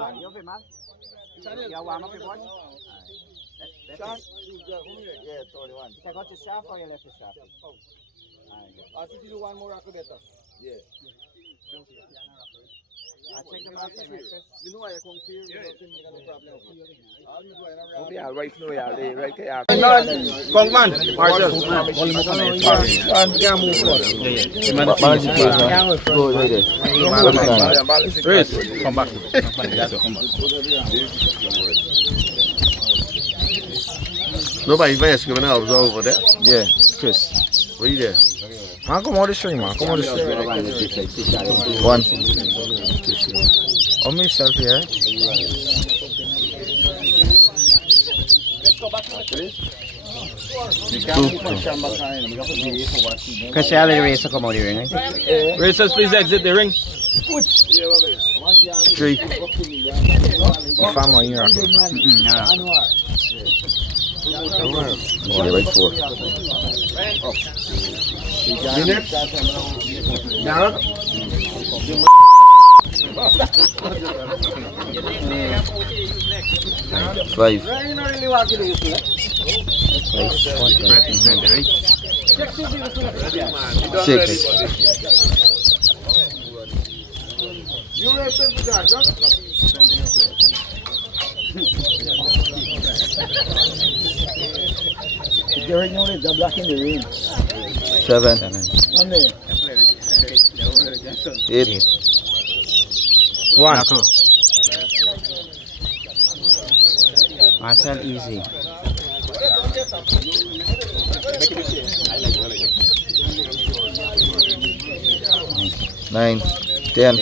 You're FINEMAN. You warm up your one? Sean? Yeah, 31. I got the shaft or you left the shaft? I think you do one more rocker better. Yeah. I check the back time, Chris. We know I come here, we don't think we got no problem. All you do is Okay, I'll right now, yeah, right there. Kong man, Marshall. Chris, come back. Nobody's giving out over there. Yeah, Chris. Where you there? Man, come on the string, man. Come on the string. One. On myself here. Chris, you the racer come out of the ring, eh? Racers, please exit the ring. 3. Family here. Okay, right 4. Five. 6. Derek know they're blocking the ring. 7. 8. 1. Marcel, easy. 9. 10.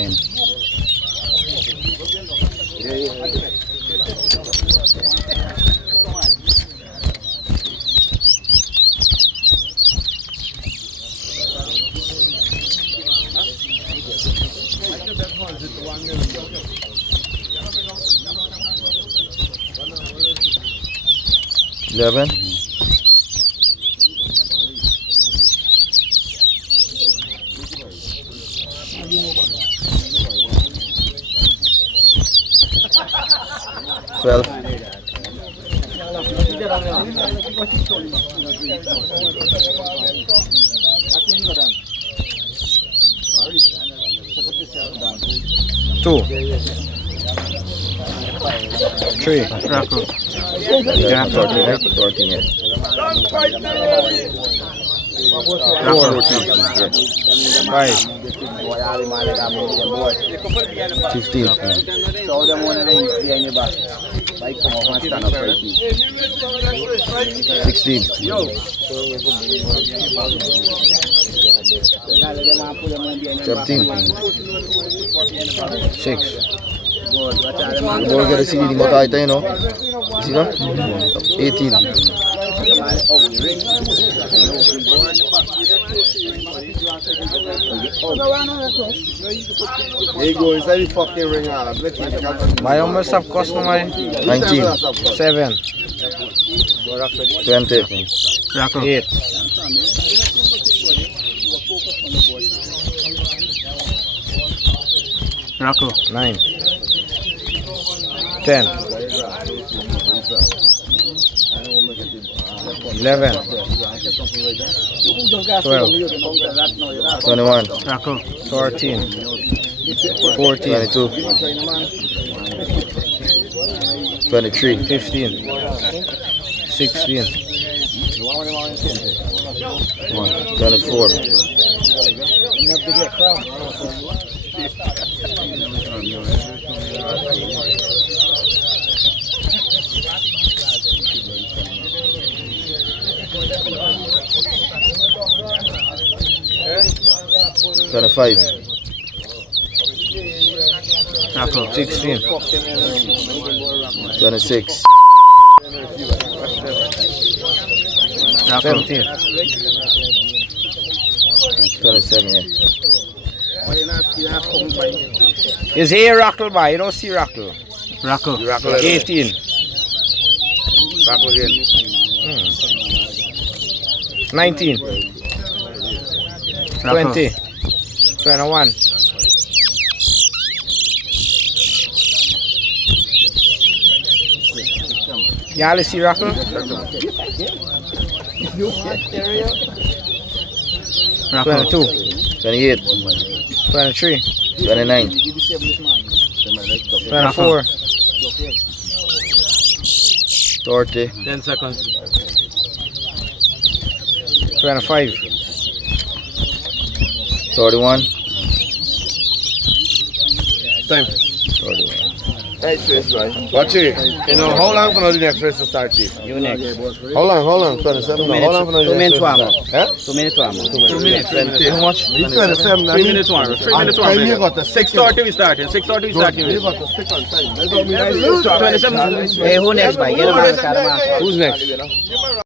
11. 12. 2. 3. Yeah, 13, yeah. 4. 5. 15. 16. 17. 6. You boy get a CD mo tayo tayo, no? You see that? 18. There you go, inside the fucking ring. My almost have customer. 19. 7. 20. 8. 9. 10. 11. 12. 21. 13. 14. 22. 23. 15. 16. 24. 25. 16. 26. 17. 27, yeah. Is here Rockle by? You don't see Rockle. Rockle. 18. Rockle again. 19. 20. 21. Y'all see Rockle? Rockle. 22, 28, 23, 29, 24, 30, 10 seconds. 25, 31, Time. 31. Hey, Trace, right? Watch it. You know, how long for the next race to start, Chief? You next. How long? 27. 2 minutes. How long for the 2 minutes next race to warm. start? Huh? 2 minutes warm. 2 minutes. 20. How much? 27. 3 minutes warm. 3 minutes warm. You got the 6:30 we starting. 6:30 we starting. You got the stick on time. That's what we 27. Hey, who next, bye? Get him out of the car. Who's next?